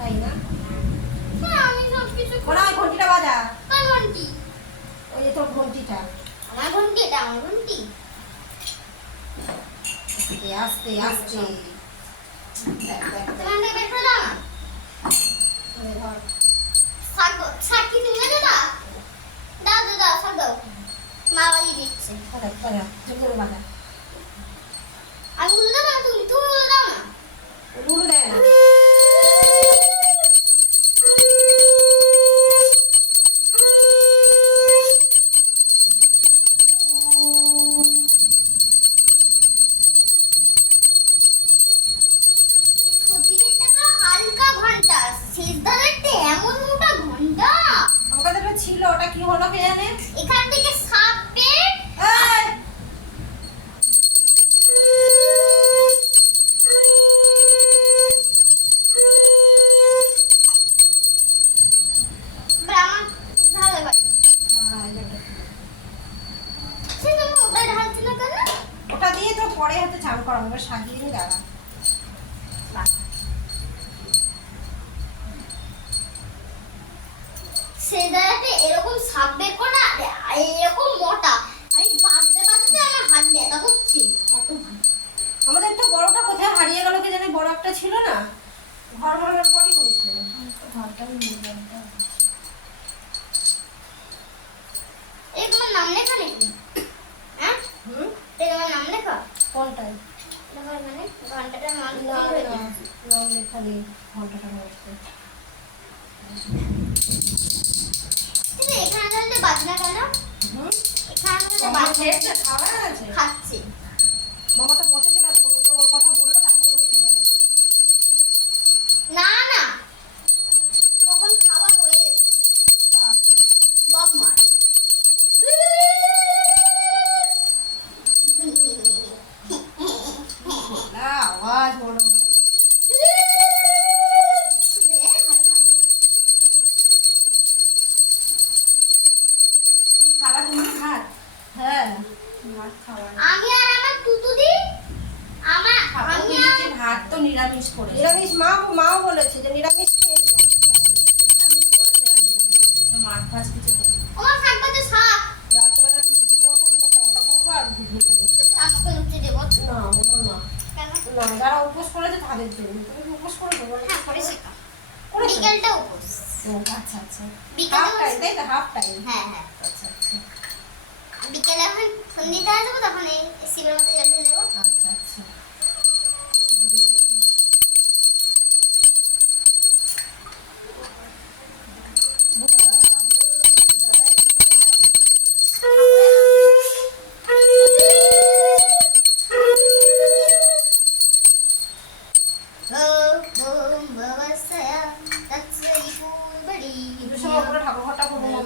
তাই না? হ্যাঁ, আমি সব কিছু ওরা ওই ঘন্টিটা বাজা। কার ঘন্টি? ওই যে তোর ঘন্টিটা। আমার ঘন্টি, এটা আমার ঘন্টি। আস্তে আস্তে আস্তে। দেখ দেখ দেখ। তোমার থেকে বের করে দাও না। ওই ধর। শাক কি তুমি এনেছো না? দাও দাও দাও, শাক দাও। মা বাড়ি দিচ্ছে। দেখ বাজা, জোর করে বাজা। আমি গুলো দেবো না, তুমি গুলো দাও না। গুলো দেয় না। এই সত্যিকার টাকা হালকা ঘন্টা, শেষদারেরটা এমন মোটা ঘন্টা। আমার কাছে একটা ছিল, ওটা কি হলো কে জানে? এখান থেকে সাপের এই! আমার ঢালে বাড়ি। সে তুমি ওটা ঢালছো না কেন? ওটা দিয়ে তো পরে হয়তো চান করাবো, এবার সাজিয়ে নিয়ে দাঁড়া। শেষদারেরটা এরকম সাপ বের করে না, এরকম মোটা। আমি বাঁচতে বাঁচতে আমার হাত ব্যথা করছে, এত ভালো। আমাদের একটা বড়টা কোথায় হারিয়ে গেল কে জানে? বড় একটা ছিল না, ঘর ভাঙার পরই হয়েছে। ঘরটাও নিয়ে যাবে। এই তোমার নাম লেখা নাকি? হ্যাঁ, হুম? এই তোমার নাম লেখা? কোনটাই? দেখো মানে ঘন্টাটার নাম না কি হয়েছে? না, নাম লেখা নেই ঘন্টাটা মধ্যে। কিন্তু এখানে ঢালতে বাজে না কেন? হুম? এখানে ঢালতে মামা বাজে খেয়েছে, খাওয়া আছে। খাচ্ছে। মামাটা বসেছিল তো, ও তো ওর কথা বললো, তারপর উনি খেতে গেছে। না না, তখন খাওয়া হয়ে এসেছে। বাহ, বকমার। না, আওয়াজ বড় না। কি খাবার তুমি? ভাত? হ্যাঁ, ভাত খাওয়া। আমি আর আমার তুতুদি আমি আর ভাত তো নিরামিষ করে, নিরামিষ মাও বলেছে যে নিরামিষ খেয়ে যাও। মাছ ফাছ কিছু খাই না। আমার শাক বাজে শাক। রাত্রেবেলা রুটি করবো, কিংবা পরোটা করবো আর ঘুগনি করবো। আমাকে লুচি দেবো না, বলো না। কেন? না, যারা উপোস করেছে তাদের জন্য। তুমি কি উপোস করেছো? হ্যাঁ করেছি তো। করেছো? বিকেলটা উপোস। ও, আচ্ছা আচ্ছা। বিকেলে হাফ টাইম, তাই তো? Half time. হ্যাঁ হ্যাঁ, আচ্ছা আচ্ছা বিকেলে এখন সন্ধিতে আসবো, তখন এই শিবের মতো জল ঢেলে দেবো। আচ্ছা আচ্ছা। একটু সময় করে ঠাকুর ঘরটা করবো না?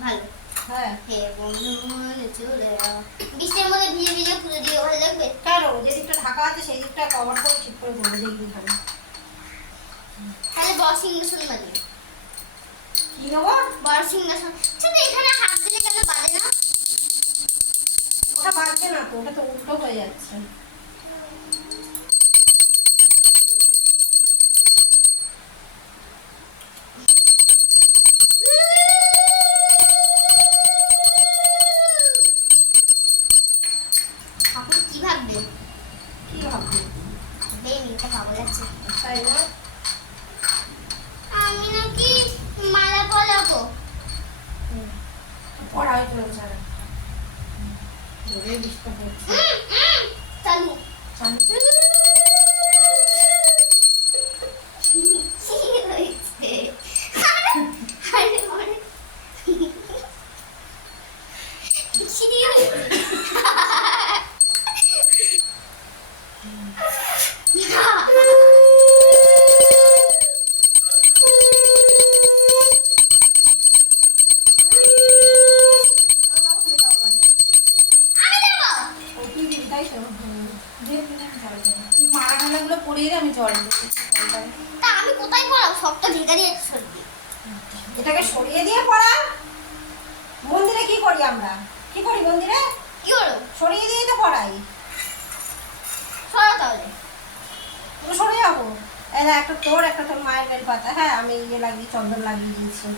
ভালো। হ্যাঁ। হে বন্ধু মনে চলে আয়। বৃষ্টির মধ্যে ভিজে ভিজে পুজো দিয়ে ভালো লাগবে। কেন? যে দিকটা ঢাকা আছে সেই দিকটা কভার করে ঠিক করে করবো, দেখবি ভালো। তাহলে বড় সিংহাসন বাজে। কি নেবো? বড় সিংহাসন। আচ্ছা, এখানে হাত দিলে কেন বাজে না? ওটা বাজছে না তো, ওটা তো উল্টো হয়ে যাচ্ছে। আপনি কি ভাববে? কি ভাবছি? বেনিতে ভালো লাগছে। তাই না? আমি নাকি মালা পরাবো। পড়াই চলছে না। জোরে বৃষ্টি পড়ছে। চালু। চালু। কি হয়েছে? আরে মরে। কি হয়েছে? আমি দেবো। ও, তুই দিবি, তাই তো? হুম। দিয়ে দিলে আমি জল দেবো। তুই মারা ঢালাগুলো পরিয়ে দে, আমি জল দেবো। জলটা- তা আমি কোথায় পড়াবো? সব তো ভিতরে সরবি। এটাকে সরিয়ে দিয়ে পড়া। মন্দিরে কি করি আমরা? কি করি মন্দিরে? কি হলো? সরিয়ে দিয়েই তো পড়াই। সরো তাহলে। পুরো সরে যাবো। এরা একটা তোর মায়ের বেলপাতা। হ্যাঁ আমি ইয়ে লাগিয়ে চন্দন লাগিয়ে দিয়েছি।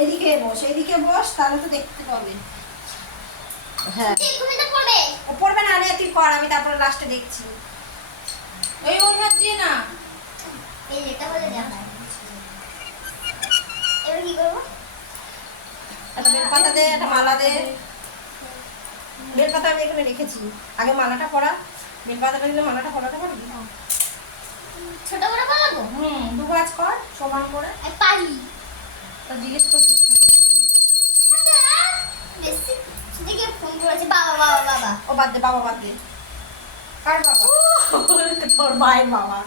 এইদিকে বস তাহলে তো দেখতে পাবে। হ্যাঁ ঘুমিয়ে পড়বে। ও পড়বে না রে, তুই কর, আমি তারপরে লাস্টে দেখছি। ওই হাত দিয়ে না। এই এটা বলে দেওয়া হয়। এবার কি করবো? একটা বেলপাতা দে, একটা মালা দে। বেলপাতা আমি এখানে রেখেছি, আগে মালাটা পরা। বেলপাতাটা দিলে মালাটা পরাতে পারবি? ছোট করে বলাবো? দু গাছ কর সমান করে। আমি পারি। তা জিজ্ঞেস করে চেষ্টা কর। আচ্ছা, বেশি দিকে ফোন করেছে বাবা বাবা বাবা। ও বাদ দে, বাবা বাদ দে। কার বাবা? তোর মায়ের বাবা।